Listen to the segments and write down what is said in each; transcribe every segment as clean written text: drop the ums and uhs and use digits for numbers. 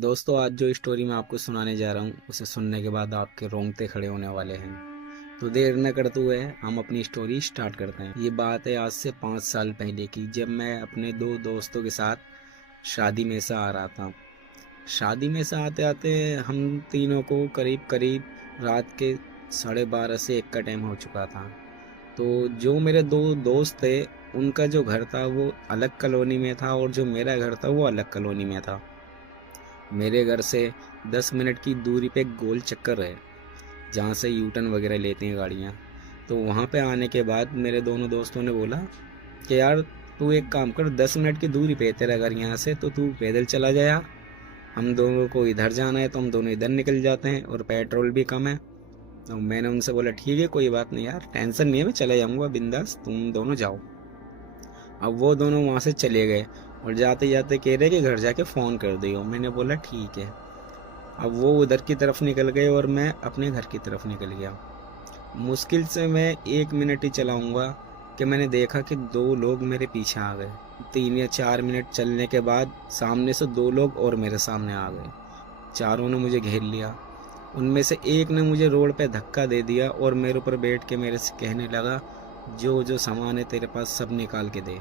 दोस्तों, आज जो स्टोरी मैं आपको सुनाने जा रहा हूँ उसे सुनने के बाद आपके रोंगटे खड़े होने वाले हैं। तो देर न करते हुए हम अपनी स्टोरी स्टार्ट करते हैं। ये बात है आज से 5 साल पहले की, जब मैं अपने 2 दोस्तों के साथ शादी में से आ रहा था। शादी में से आते आते हम तीनों को करीब करीब रात के 12:30 से 1 का टाइम हो चुका था। तो जो मेरे 2 दोस्त थे, उनका जो घर था वो अलग कॉलोनी में था और जो मेरा घर था वो अलग कॉलोनी में था। मेरे घर से 10 मिनट की दूरी पे एक गोल चक्कर है जहाँ से यू टर्न वगैरह लेती हैं गाड़ियाँ। तो वहाँ पे आने के बाद मेरे दोनों दोस्तों ने बोला कि यार तू एक काम कर, 10 मिनट की दूरी पे है तेरा घर यहाँ से, तो तू पैदल चला जा यार। हम दोनों को इधर जाना है तो हम दोनों इधर निकल जाते हैं और पेट्रोल भी कम है। तो मैंने उनसे बोला ठीक है, कोई बात नहीं यार, टेंशन नहीं है, मैं चला जाऊँगा बिंदास, तुम दोनों जाओ। अब वो दोनों वहाँ से चले गए और जाते जाते कह रहे कि घर जाके फ़ोन कर दियो। मैंने बोला ठीक है। अब वो उधर की तरफ निकल गए और मैं अपने घर की तरफ निकल गया। मुश्किल से मैं 1 मिनट ही चलाऊंगा कि मैंने देखा कि 2 लोग मेरे पीछे आ गए। 3 या 4 मिनट चलने के बाद सामने से 2 लोग और मेरे सामने आ गए। चारों ने मुझे घेर लिया। उनमें से एक ने मुझे रोड पे धक्का दे दिया और मेरे ऊपर बैठ के मेरे से कहने लगा, जो जो सामान है तेरे पास सब निकाल के दे।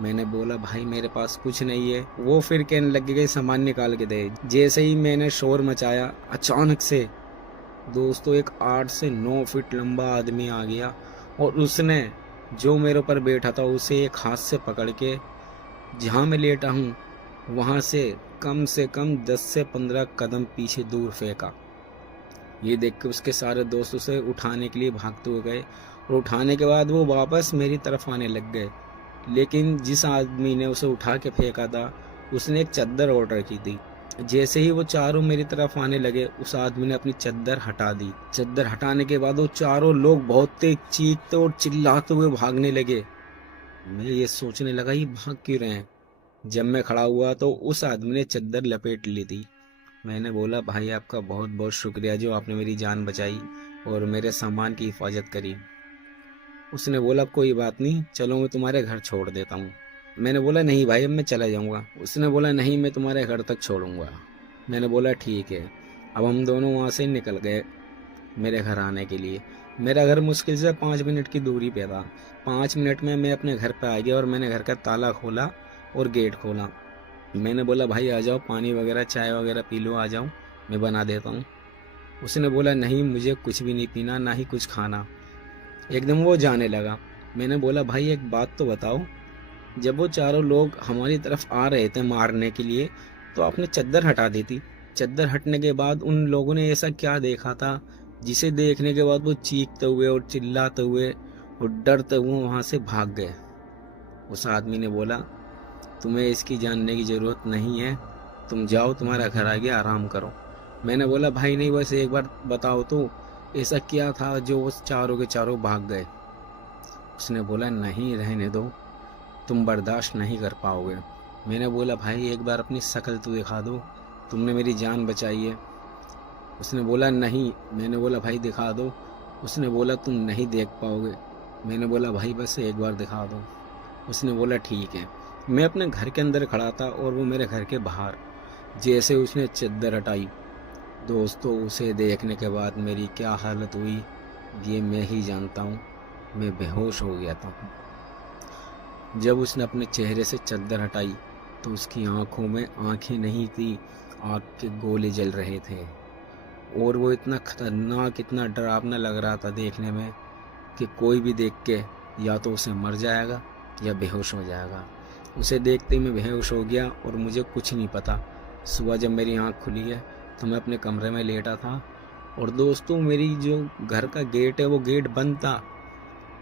मैंने बोला भाई मेरे पास कुछ नहीं है। वो फिर कहने लग गए सामान निकाल के दे। जैसे ही मैंने शोर मचाया, अचानक से दोस्तों एक 8 से 9 फीट लंबा आदमी आ गया और उसने जो मेरे ऊपर बैठा था उसे एक हाथ से पकड़ के जहाँ मैं लेटा हूँ वहाँ से कम 10 से 15 कदम पीछे दूर फेंका। ये देख के उसके सारे दोस्त उसे उठाने के लिए भागते हुए गए और उठाने के बाद वो वापस मेरी तरफ आने लग गए। लेकिन जिस आदमी ने उसे उठा के फेंका था उसने एक चद्दर ऑर्डर की थी। जैसे ही वो चारों मेरी तरफ आने लगे, उस आदमी ने अपनी चद्दर हटा दी। चद्दर हटाने के बाद वो चारों लोग बहुत तेज चीखते और चिल्लाते हुए भागने लगे। मैं ये सोचने लगा ये भाग क्यों रहे हैं। जब मैं खड़ा हुआ तो उस आदमी ने चद्दर लपेट ली थी। मैंने बोला भाई आपका बहुत बहुत शुक्रिया जो आपने मेरी जान बचाई और मेरे सामान की हिफाजत करी। उसने बोला कोई बात नहीं, चलो मैं तुम्हारे घर छोड़ देता हूँ। मैंने बोला नहीं भाई, अब मैं चला जाऊँगा। उसने बोला नहीं, मैं तुम्हारे घर तक छोड़ूंगा। मैंने बोला ठीक है। अब हम दोनों वहाँ से निकल गए मेरे घर आने के लिए। मेरा घर मुश्किल से 5 मिनट की दूरी पे था। 5 मिनट में मैं अपने घर पे आ गया और मैंने घर का ताला खोला और गेट खोला। मैंने बोला भाई आ जाओ, पानी वगैरह चाय वगैरह पी लो, आ जाओ मैं बना देता हूँ। उसने बोला नहीं, मुझे कुछ भी नहीं पीना, ना ही कुछ खाना। एकदम वो जाने लगा। मैंने बोला भाई एक बात तो बताओ, जब वो चारों लोग हमारी तरफ आ रहे थे मारने के लिए तो आपने चद्दर हटा दी थी। चद्दर हटने के बाद उन लोगों ने ऐसा क्या देखा था जिसे देखने के बाद वो चीखते हुए और चिल्लाते हुए और डरते हुए वहां से भाग गए। उस आदमी ने बोला तुम्हें इसकी जानने की जरूरत नहीं है, तुम जाओ, तुम्हारा घर आ गया, आराम करो। मैंने बोला भाई नहीं, बस एक बार बताओ तो ऐसा क्या था जो वो चारों के चारों भाग गए। उसने बोला नहीं रहने दो, तुम बर्दाश्त नहीं कर पाओगे। मैंने बोला भाई एक बार अपनी शक्ल तो दिखा दो, तुमने मेरी जान बचाई है। उसने बोला नहीं। मैंने बोला भाई दिखा दो। उसने बोला तुम नहीं देख पाओगे। मैंने बोला भाई बस एक बार दिखा दो। उसने बोला ठीक है। मैं अपने घर के अंदर खड़ा था और वो मेरे घर के बाहर। जैसे उसने चद्दर हटाई, दोस्तों उसे देखने के बाद मेरी क्या हालत हुई ये मैं ही जानता हूँ। मैं बेहोश हो गया था। जब उसने अपने चेहरे से चद्दर हटाई तो उसकी आंखों में आंखें नहीं थी, आग के गोले जल रहे थे और वो इतना खतरनाक, इतना डरावना लग रहा था देखने में कि कोई भी देख के या तो उसे मर जाएगा या बेहोश हो जाएगा। उसे देखते ही मैं बेहोश हो गया और मुझे कुछ नहीं पता। सुबह जब मेरी आंख खुली है तो मैं अपने कमरे में लेटा था और दोस्तों मेरी जो घर का गेट है वो गेट बंद था।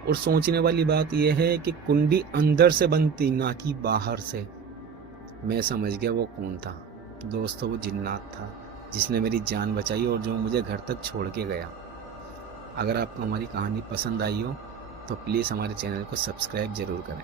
और सोचने वाली बात यह है कि कुंडी अंदर से बंद थी, ना कि बाहर से। मैं समझ गया वो कौन था। दोस्तों वो जिन्नात था जिसने मेरी जान बचाई और जो मुझे घर तक छोड़ के गया। अगर आपको हमारी कहानी पसंद आई हो तो प्लीज़ हमारे चैनल को सब्सक्राइब ज़रूर करें।